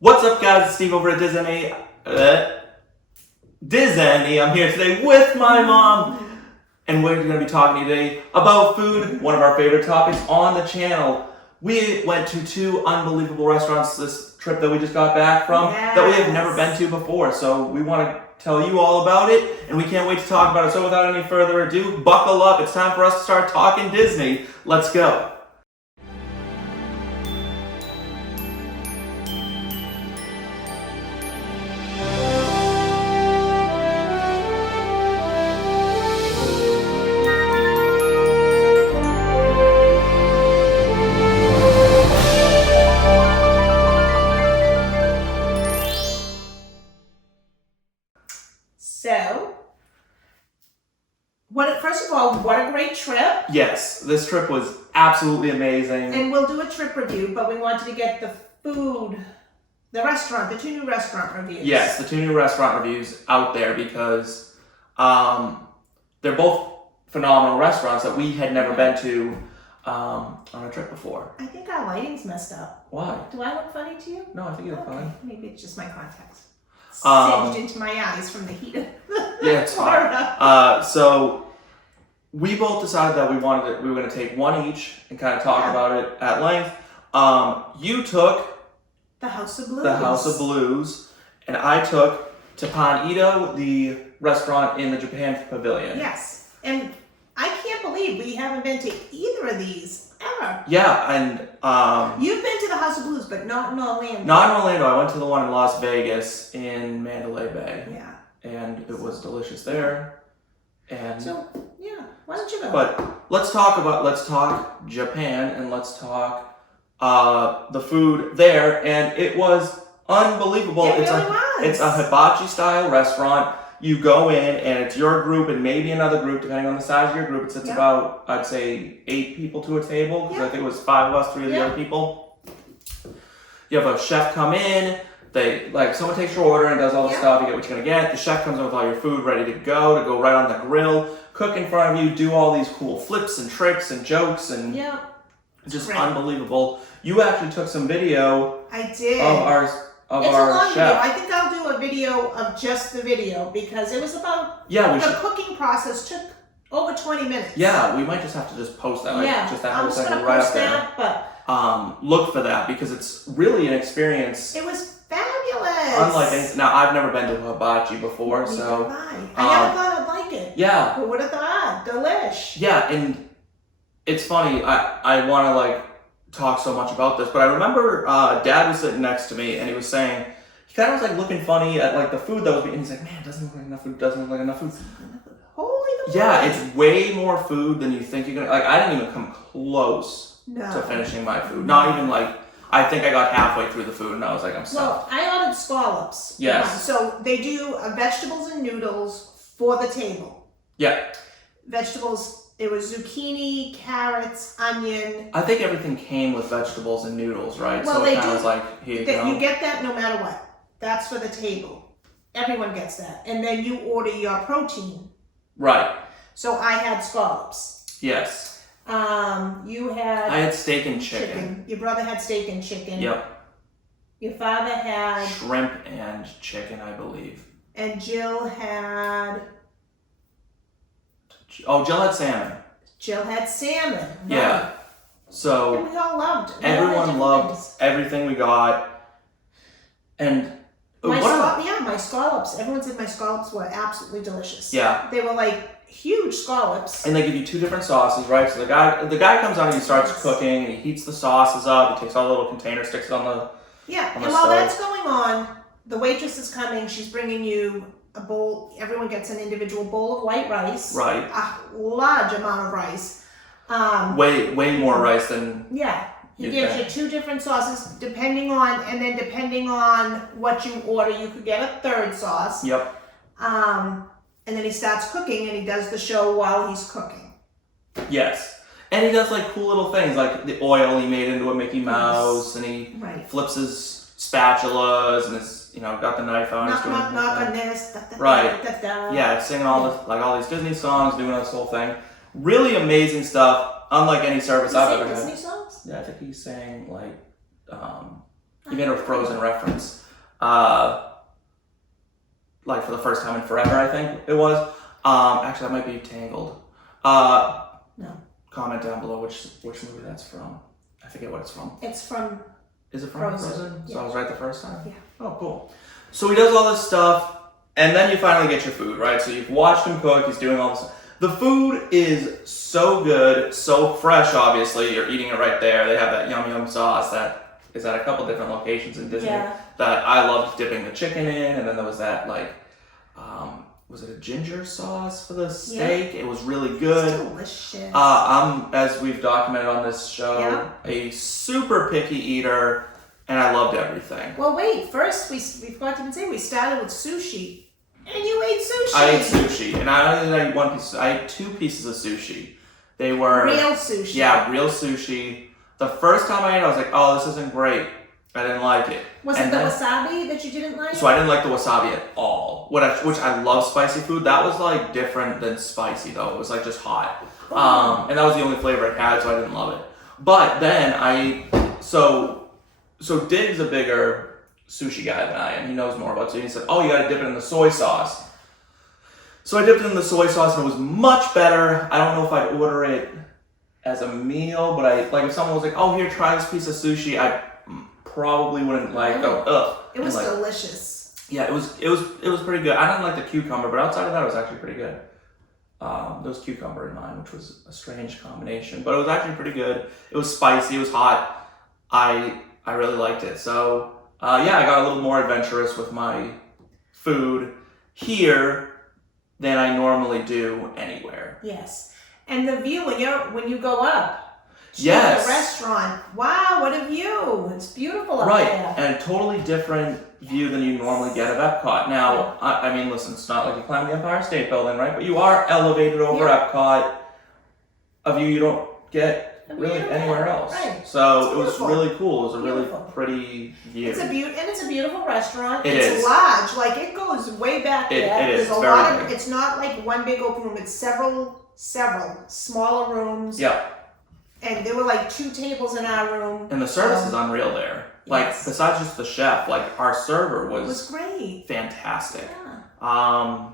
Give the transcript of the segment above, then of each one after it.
What's up, guys? It's Steve over at Disney. Disney. I'm here today with my mom, and we're going to be talking today about food, one of our favorite topics on the channel. We went to 2 unbelievable restaurants this trip that we just got back from that we have never been to before. So we want to tell you all about it, and we can't wait to talk about it. So without any further ado, buckle up. It's time for us to start talking Disney. Let's go. So, first of all, what a great trip. Yes, this trip was absolutely amazing. And we'll do a trip review, but we wanted to get the food, the 2 new restaurant reviews. Yes, the 2 new restaurant reviews out there because they're both phenomenal restaurants that we had never been to on a trip before. I think our lighting's messed up. Why? Do I look funny to you? No, I think you look fine. Maybe it's just my contacts. Singed into my eyes from the heat of yeah, it's fine. So we both decided that we were going to take one each and kind of talk about it at length. You took the House of Blues. The House of Blues, and I took Teppan, the restaurant in the Japan Pavilion. Yes, and I can't believe we haven't been to either of these ever. Yeah, and you've been to the House of Blues, but not in Orlando. Not in Orlando. I went to the one in Las Vegas in Mandalay Bay. Yeah. And it was delicious there. And so, yeah, why don't you go? But let's talk Japan, and let's talk the food there, and it was unbelievable. It really was. It's a hibachi style restaurant. You go in and it's your group and maybe another group, depending on the size of your group. It sits about, I'd say, 8 people to a table, because I think it was 5 of us, 3 of the other people. You have a chef come in. Someone takes your order and does all the stuff. You get what you're gonna get. The chef comes in with all your food ready to go right on the grill, cook in front of you, do all these cool flips and tricks and jokes, and just unbelievable. You actually took some video. I did. Of our It's a long chef. video. I think I'll do a video of just the video because it was about the cooking process took over 20 minutes. Yeah, we might just have to post that. I'm just gonna post that, but look for that because it's really an experience. It was fabulous. Unlike anything. Now, I've never been to hibachi before, so I never thought I'd like it. Yeah. Who would have thought? Delish. Yeah, and it's funny. I want to talk so much about this, but I remember Dad was sitting next to me, and he was saying he kind of was looking funny at the food that was being. And he's like, "Man, it doesn't look like enough food. Doesn't look like enough food." Holy the yeah, it's way more food than you think you're gonna. I didn't even come close to finishing my food. Not even I think I got halfway through the food, and I was like, I'm stuffed. Well, I ordered scallops. Yes. So they do vegetables and noodles for the table. Yeah. Vegetables. It was zucchini, carrots, onion. I think everything came with vegetables and noodles, right? Well, so it kind of was here you go. You get that no matter what. That's for the table. Everyone gets that. And then you order your protein. Right. So I had scallops. Yes. You had... I had steak and chicken. Your brother had steak and chicken. Yep. Your father had... shrimp and chicken, I believe. And Jill had... Oh, Jill had salmon. Jill had salmon. Right. Yeah. So... And we all loved. Everyone loved everything we got. And... my scallops. Everyone said my scallops were absolutely delicious. Yeah. They were huge scallops. And they give you 2 different sauces, right? So the guy comes on and he starts cooking, and he heats the sauces up. He takes all the little containers, sticks it on the and while that's going on, the waitress is coming. She's bringing you a bowl. Everyone gets an individual bowl of white rice. Right. A large amount of rice. Way more rice than. Yeah. He gives you 2 different sauces depending on what you order, you could get a 3rd sauce. Yep. And then he starts cooking, and he does the show while he's cooking. Yes. And he does cool little things, like the oil he made into a Mickey Mouse, and he flips his spatulas, and his, got the knife out. Knock on this. Right. Yeah, singing all these Disney songs, doing this whole thing. Really amazing stuff, unlike any service I've ever had. Disney songs? Yeah, I think he sang He made a Frozen reference. Like for the first time in forever, I think it was. Actually, that might be Tangled. No. Comment down below which movie that's from. I forget what it's from. It's from... Is it from Frozen? Yeah. So I was right the first time? Yeah. Oh, cool. So he does all this stuff, and then you finally get your food, right? So you've watched him cook, he's doing all this. The food is so good, so fresh, obviously. You're eating it right there. They have that yum yum sauce that is at a couple different locations in Disney that I loved dipping the chicken in, and then there was that, like, was it a ginger sauce for the steak? Yeah. It was really good. It's delicious. I'm, as we've documented on this show, a super picky eater, and I loved everything. Well, wait. First, we forgot to even say we started with sushi, and you ate sushi. I ate sushi, and I only ate one piece. I ate 2 pieces of sushi. They were real sushi. Yeah, real sushi. The first time I ate it, I was like, "Oh, this isn't great." I didn't like it. Was it the wasabi that you didn't like? So I didn't like the wasabi at all. Which I love spicy food. That was like different than spicy though. It was like just hot. And that was the only flavor it had, so I didn't love it. But then so Dig's a bigger sushi guy than I am. He knows more about sushi. He said, "Oh, you gotta dip it in the soy sauce." So I dipped it in the soy sauce and it was much better. I don't know if I'd order it as a meal, but if someone was like, "Oh, here, try this piece of sushi," I probably wouldn't go, ugh. It was delicious. Yeah, it was pretty good. I didn't like the cucumber, but outside of that, it was actually pretty good. There was cucumber in mine, which was a strange combination, but it was actually pretty good. It was spicy, it was hot. I really liked it. So I got a little more adventurous with my food here than I normally do anywhere. Yes, and the view when you go up. Yes. The restaurant. Wow, what a view. It's beautiful up there. Right, and a totally different view than you normally get of Epcot. Now, I mean, listen, it's not like you climb the Empire State Building, right? But you are elevated over Epcot, a view you don't get really anywhere else. Right. So it was really cool. It was a really pretty view. It's a beautiful restaurant. It's large. Like, it goes way back there. It is. There's a lot of, it's not like one big open room. It's several smaller rooms. Yeah. And there were like 2 tables in our room. And the service is unreal there. Like, besides just the chef, like, our server was great. Fantastic. Yeah.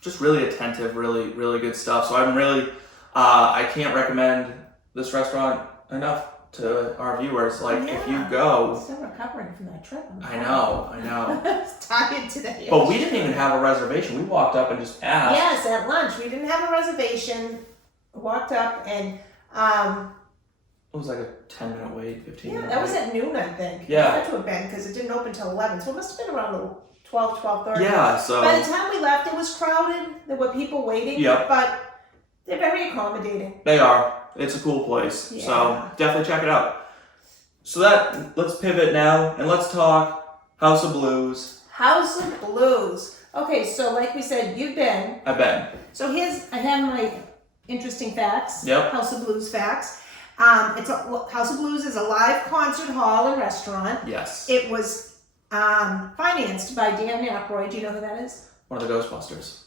Just really attentive, really, really good stuff. So I'm really, I can't recommend this restaurant enough to our viewers. Like, if you go... Still recovering from that trip. I know. I was tired today. But we didn't even have a reservation. We walked up and just asked. Yes, at lunch. We didn't have a reservation. Walked up and... it was like a 10-minute wait, 15-minute that was at noon, I think. Yeah. It had to have been, because it didn't open till 11, so it must have been around 12:30. Yeah, so... By the time we left, it was crowded. There were people waiting. Yep. But they're very accommodating. They are. It's a cool place. Yeah. So definitely check it out. So let's pivot now, and let's talk House of Blues. House of Blues. Okay, so like we said, you've been. I've been. So I have my interesting facts. Yep. House of Blues facts. House of Blues is a live concert hall and restaurant. Yes. It was financed by Dan Aykroyd. Do you know who that is? One of the Ghostbusters.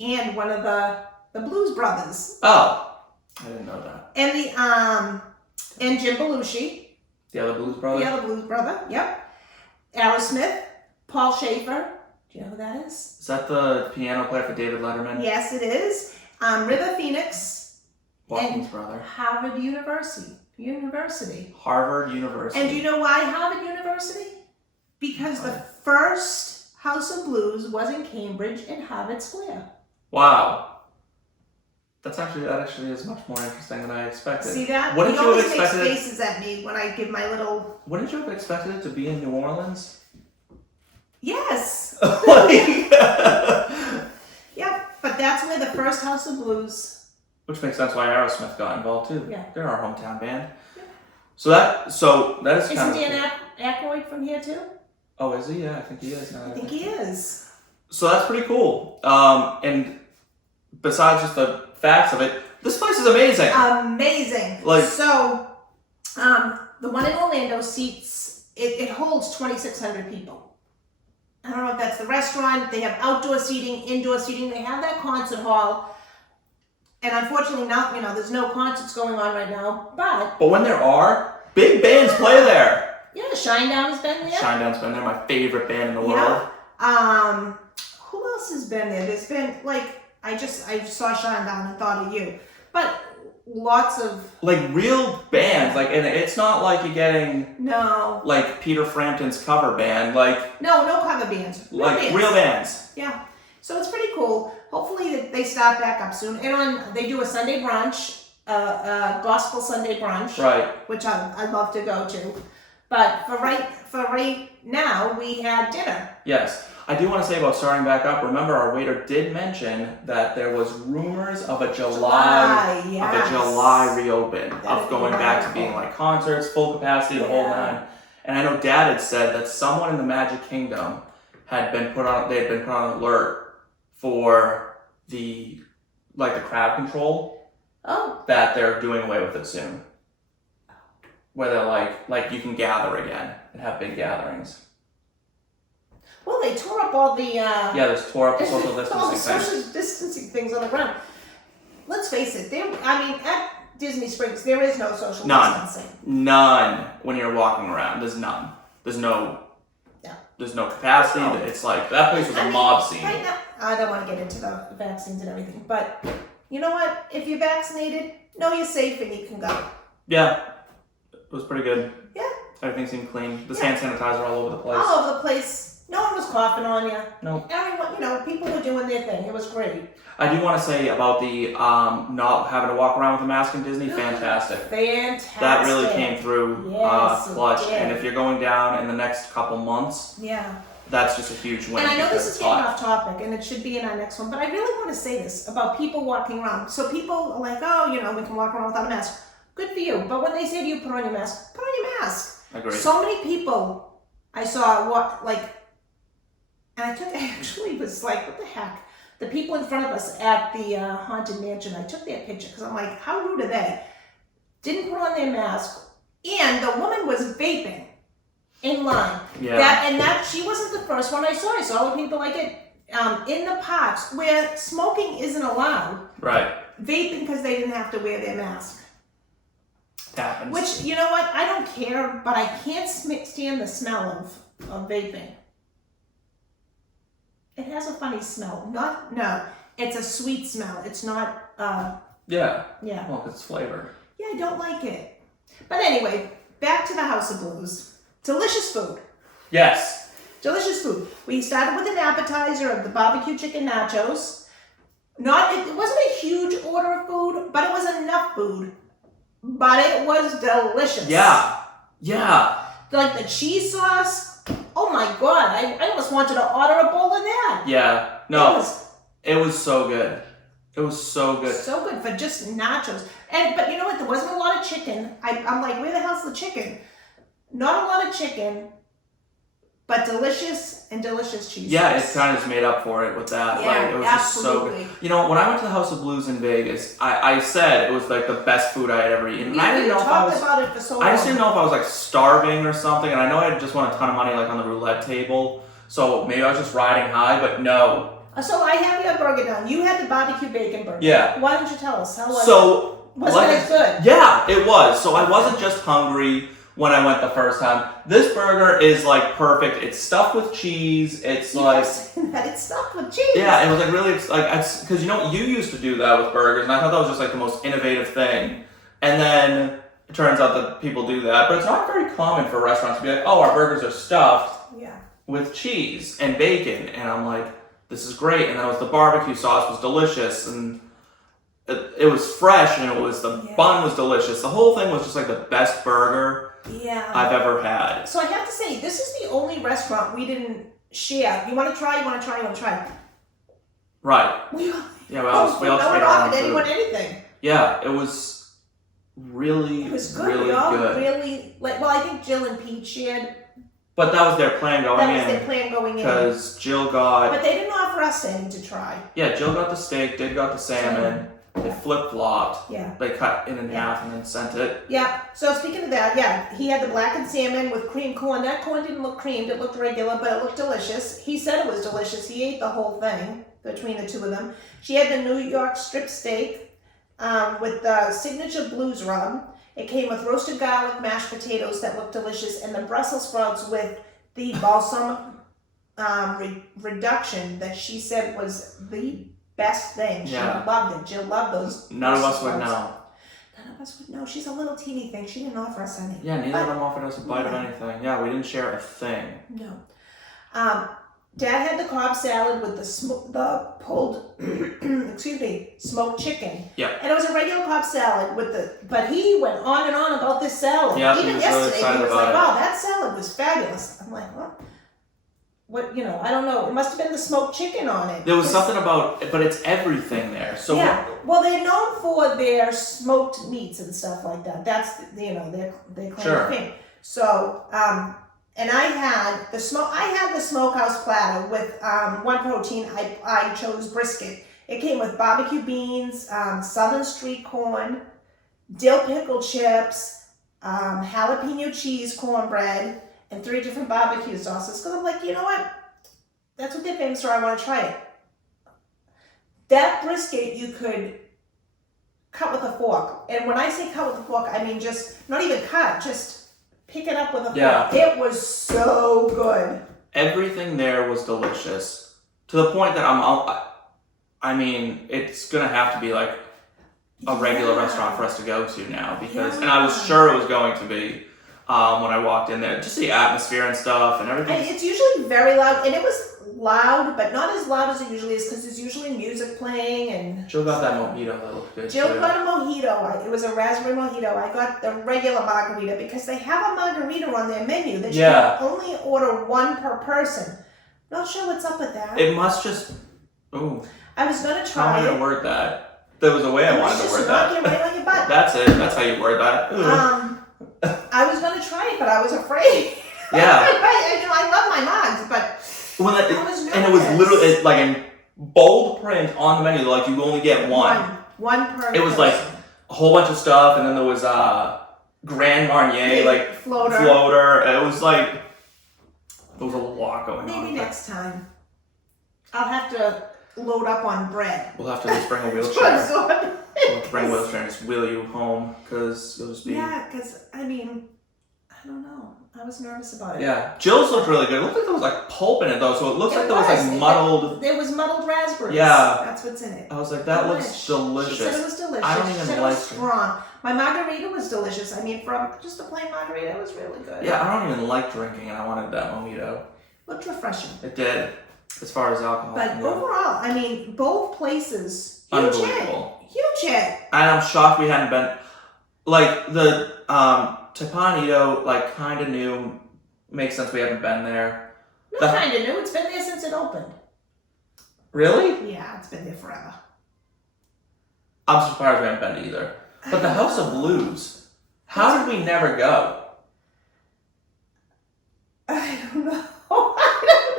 And one of the Blues Brothers. Oh, I didn't know that. And and Jim Belushi. The other Blues Brother? The other Blues Brother, yep. Aerosmith, Paul Schaefer. Do you know who that is? Is that the piano player for David Letterman? Yes, it is. River Phoenix. Watkins' brother. Harvard University. Harvard University. And do you know why Harvard University? Because the first House of Blues was in Cambridge in Harvard Square. Wow. That actually is much more interesting than I expected. See that? Wouldn't you have makes expected faces at me when I give my little... Wouldn't you have expected it to be in New Orleans? Yes. Yeah, but that's where the first House of Blues... Which makes sense why Aerosmith got involved too. Yeah. They're our hometown band. Yeah. So that is kind of... Isn't Dan Aykroyd from here too? Oh, is he? Yeah, I think he is. I think he is. So that's pretty cool. And besides just the facts of it, this place is amazing. Amazing. Like, so, the one in Orlando seats, it holds 2,600 people. I don't know if that's the restaurant. They have outdoor seating, indoor seating. They have that concert hall. And unfortunately, there's no concerts going on right now. But when there are, big bands play there. Yeah, Shinedown has been there. Shinedown's been there, my favorite band in the world. Yeah. Who else has been there? There's been, like, I saw Shinedown and thought of you. But lots of... Like, real bands. Like, and it's not like you're getting... No. Like, Peter Frampton's cover band. Like... No cover bands. Real bands. Yeah. So it's pretty cool. Hopefully they start back up soon. And they do a Sunday brunch, gospel Sunday brunch. Right. Which I'd love to go to. But for right now, we had dinner. Yes. I do want to say about starting back up, remember our waiter did mention that there was rumors of a July reopen, of going back to being like concerts, full capacity, the whole nine. And I know Dad had said that someone in the Magic Kingdom had been put on alert for the crowd control. Oh. That they're doing away with it soon. Where they're like you can gather again and have big gatherings. Well, they tore up all the... there's tore up the social distancing things on the ground. Let's face it, at Disney Springs, there is no social distancing. None when you're walking around. There's none. There's no capacity. No. It's like, that place was a mob scene. Right now, I don't want to get into the vaccines and everything, but you know what? If you're vaccinated, know you're safe and you can go. Yeah. It was pretty good. Yeah. Everything seemed clean. The hand sanitizer all over the place. All over the place. No one was coughing on you. No. Everyone, people were doing their thing. It was great. I do want to say about the not having to walk around with a mask in Disney, fantastic. Fantastic. That really came through clutch. It did. And if you're going down in the next couple months, that's just a huge win. And I know this is getting off topic, and it should be in our next one, but I really want to say this about people walking around. So people are like, we can walk around without a mask. Good for you. But when they say to you, put on your mask, put on your mask. I agree. So many people I saw and I actually was like, what the heck? The people in front of us at the Haunted Mansion, I took their picture because I'm like, how rude are they? Didn't put on their mask. And the woman was vaping in line. Yeah. She wasn't the first one I saw. I saw the people like it in the parks where smoking isn't allowed. Right. Vaping because they didn't have to wear their mask. Happens. Which, you know what? I don't care, but I can't stand the smell of vaping. It has a funny smell. No, it's a sweet smell. It's not, Yeah. Yeah. Well, it's flavored. Yeah, I don't like it. But anyway, back to the House of Blues. Delicious food. Yes. Delicious food. We started with an appetizer of the barbecue chicken nachos. It wasn't a huge order of food, but it was enough food. But it was delicious. Yeah. Yeah. Like the cheese sauce. Oh my God. I almost wanted to order a bowl of that. Yeah. No. It was so good. It was so good. So good for just nachos. But you know what? There wasn't a lot of chicken. I'm like, where the hell's the chicken? Not a lot of chicken, but delicious cheese. Yeah, it kind of just made up for it with that. Yeah, it was absolutely. just so good. When I went to the House of Blues in Vegas, I said it was like the best food I had ever eaten. I didn't know if I was about it for so long. I just didn't know if I was like starving or something, and I know I just won a ton of money like on the roulette table, so maybe I was just riding high, but no. So I have your burger done. You had the barbecue bacon burger. Yeah. Why don't you tell us? How was it? Was it as good? Yeah, it was. So I wasn't just hungry when I went the first time. This burger is like perfect. It's stuffed with cheese. It's it's stuffed with cheese. Yeah, it was like really because you used to do that with burgers, and I thought that was just like the most innovative thing. And then it turns out that people do that, but it's not very common for restaurants to be like, oh, our burgers are stuffed with cheese and bacon, and I'm like, this is great. And then it was the barbecue sauce was delicious, and it was fresh, and the bun was delicious. The whole thing was just like the best burger I've ever had. So I have to say, this is the only restaurant we didn't share. You want to try? Right. We all no one offered anyone anything. Yeah, it was really, it was good. really we all good. Really I think Jill and Pete shared. But that was their plan going in. That was their plan going in. Because Jill got... But they didn't offer us any to try. Yeah, Jill got the steak, Did got the salmon. They flip-flopped. Yeah. They cut it in half and then sent it. Yeah. So speaking of that, he had the blackened salmon with creamed corn. That corn didn't look creamed. It looked regular, but it looked delicious. He said it was delicious. He ate the whole thing between the two of them. She had the New York strip steak with the signature blues rub. It came with roasted garlic, mashed potatoes that looked delicious, and the Brussels sprouts with the balsamic reduction that she said was the best thing. She loved it. Jill loved those. None of us would know. None of us would know. She's a little teeny thing. She didn't offer us any. Yeah, neither of them offered us a bite of anything. Yeah, we didn't share a thing. No. Dad had the Cobb salad with the pulled, smoked chicken. Yeah. And it was a regular Cobb salad but he went on and on about this salad. Yeah, Even he was yesterday, really excited he was about like, it. wow, that salad was fabulous. I'm like, well, what, I don't know. It must have been the smoked chicken on it. There was something about, but it's everything there. So yeah. Well, they're known for their smoked meats and stuff like that. That's, their claim to fame. So, and I had the smokehouse platter with one protein. I chose brisket. It came with barbecue beans, southern street corn, dill pickle chips, jalapeno cheese cornbread, and 3 different barbecue sauces. Because I'm like, you know what? That's what they're famous for. I want to try it. That brisket you could cut with a fork. And when I say cut with a fork, I mean just, not even cut, just pick it up with a fork. It was so good. Everything there was delicious. To the point that it's going to have to be like a regular restaurant for us to go to now. Because, and I was sure it was going to be when I walked in there. Just the atmosphere and stuff and everything. And it's usually very loud. And it was loud, but not as loud as it usually is because there's usually music playing. And Jill got that mojito that looked good. Jill got a mojito. It was a raspberry mojito. I got the regular margarita because they have a margarita on their menu that you can only order 1 per person. Not sure what's up with that. It must just. Ooh. I was gonna try. How am I gonna word that? There was a way I wanted to word that. Just right on your butt. That's it. That's how you word that. I was gonna try it, but I was afraid. Yeah. I love my mugs, but I was nervous. And it was literally like in bold print on the menu, like you only get one. One per. It was like a whole bunch of stuff, and then there was Grand Marnier, like floater. It was like there was a lot going on. Maybe next time. I'll have to load up on bread. We'll have to just bring a wheelchair. We'll bring a wheelchair and just wheel you home because you'll just be. Yeah, because I don't know. I was nervous about it. Yeah, Jill's looked really good. It looked like there was like pulp in it though, so it looks like there was like muddled. There was muddled raspberries. Yeah, that's what's in it. I was like, that looks delicious. She said it was delicious. I don't even like it. Was strong. My margarita was delicious. I mean, from just a plain margarita, it was really good. Yeah, I don't even like drinking, and I wanted that mojito. Looked refreshing. It did, as far as alcohol. But overall, I mean, both places, unbelievable. Huge hit. And I'm shocked we hadn't been, like, the Teppan, like, kind of new. Makes sense we haven't been there. Not kind of new. It's been there since it opened. Really? Yeah, it's been there forever. I'm surprised we haven't been to either. But the House of Blues, how did we never go? I don't know.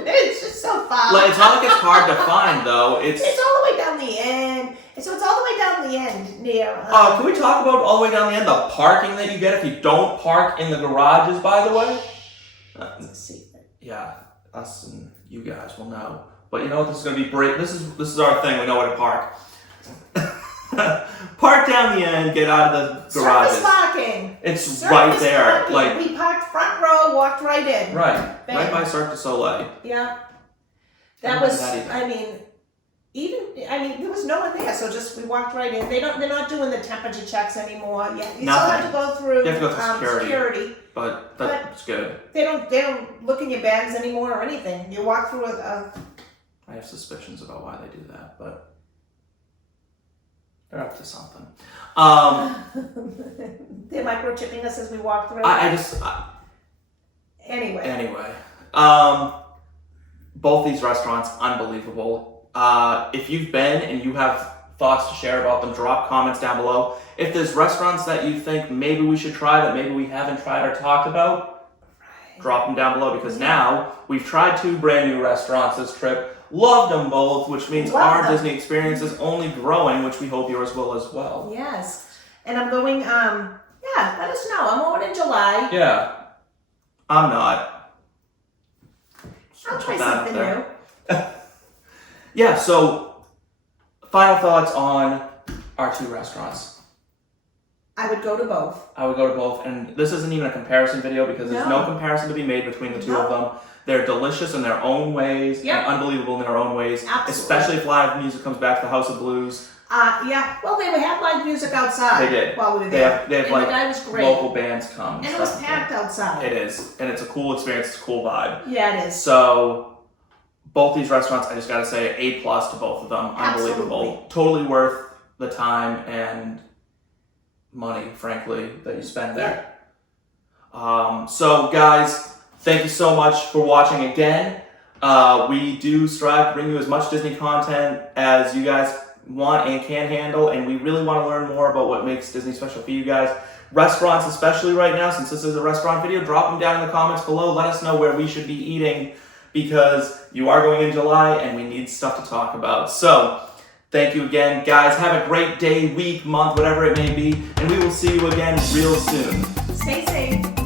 It's just so far. Like, it's not like it's hard to find, though. It's all the way down the end. So it's all the way down the end near. Can we talk about all the way down the end? The parking that you get if you don't park in the garages, by the way? It's a secret. Yeah, us and you guys will know. But you know what? This is going to be great. This is our thing. We know where to park. Park down the end. Get out of the garages. Surface parking. It's right there. Parking. Like we parked front row, walked right in. Right. Bang. Right by Cirque du Soleil. Yeah. That was. There was no one there, so just we walked right in. They're not doing the temperature checks anymore. Yeah, you still have to go through. You have to go through security. But that's good. They don't look in your bags anymore or anything. You walk through it. I have suspicions about why they do that, but they're up to something. They're microchipping us as we walk through. Anyway. Both these restaurants, unbelievable. If you've been and you have thoughts to share about them, drop comments down below. If there's restaurants that you think maybe we should try that maybe we haven't tried or talked about, drop them down below because now we've tried 2 brand new restaurants this trip. Loved them both, which means our Disney experience is only growing, which we hope yours will as well. Yes. And I'm going, let us know. I'm going in July. Yeah. I'm not. I'll try something new. Yeah, so final thoughts on our 2 restaurants. I would go to both. I would go to both, and this isn't even a comparison video because there's no comparison to be made between the two of them. They're delicious in their own ways and unbelievable in their own ways. Absolutely. Especially if live music comes back to the House of Blues. Yeah. Well, they would have live music outside. They did. While we were there. They have and like the guy was great. local bands come. And it was packed outside. It is, and it's a cool experience. It's a cool vibe. Yeah, it is. So both these restaurants, I just gotta say, A+ to both of them. Unbelievable. Absolutely. Totally worth the time and money, frankly, that you spend there. So guys, thank you so much for watching again. We do strive to bring you as much Disney content as you guys want and can handle, and we really want to learn more about what makes Disney special for you guys. Restaurants, especially right now, since this is a restaurant video, drop them down in the comments below. Let us know where we should be eating, because you are going in July and we need stuff to talk about. So thank you again, guys. Have a great day, week, month, whatever it may be, and we will see you again real soon. Stay safe.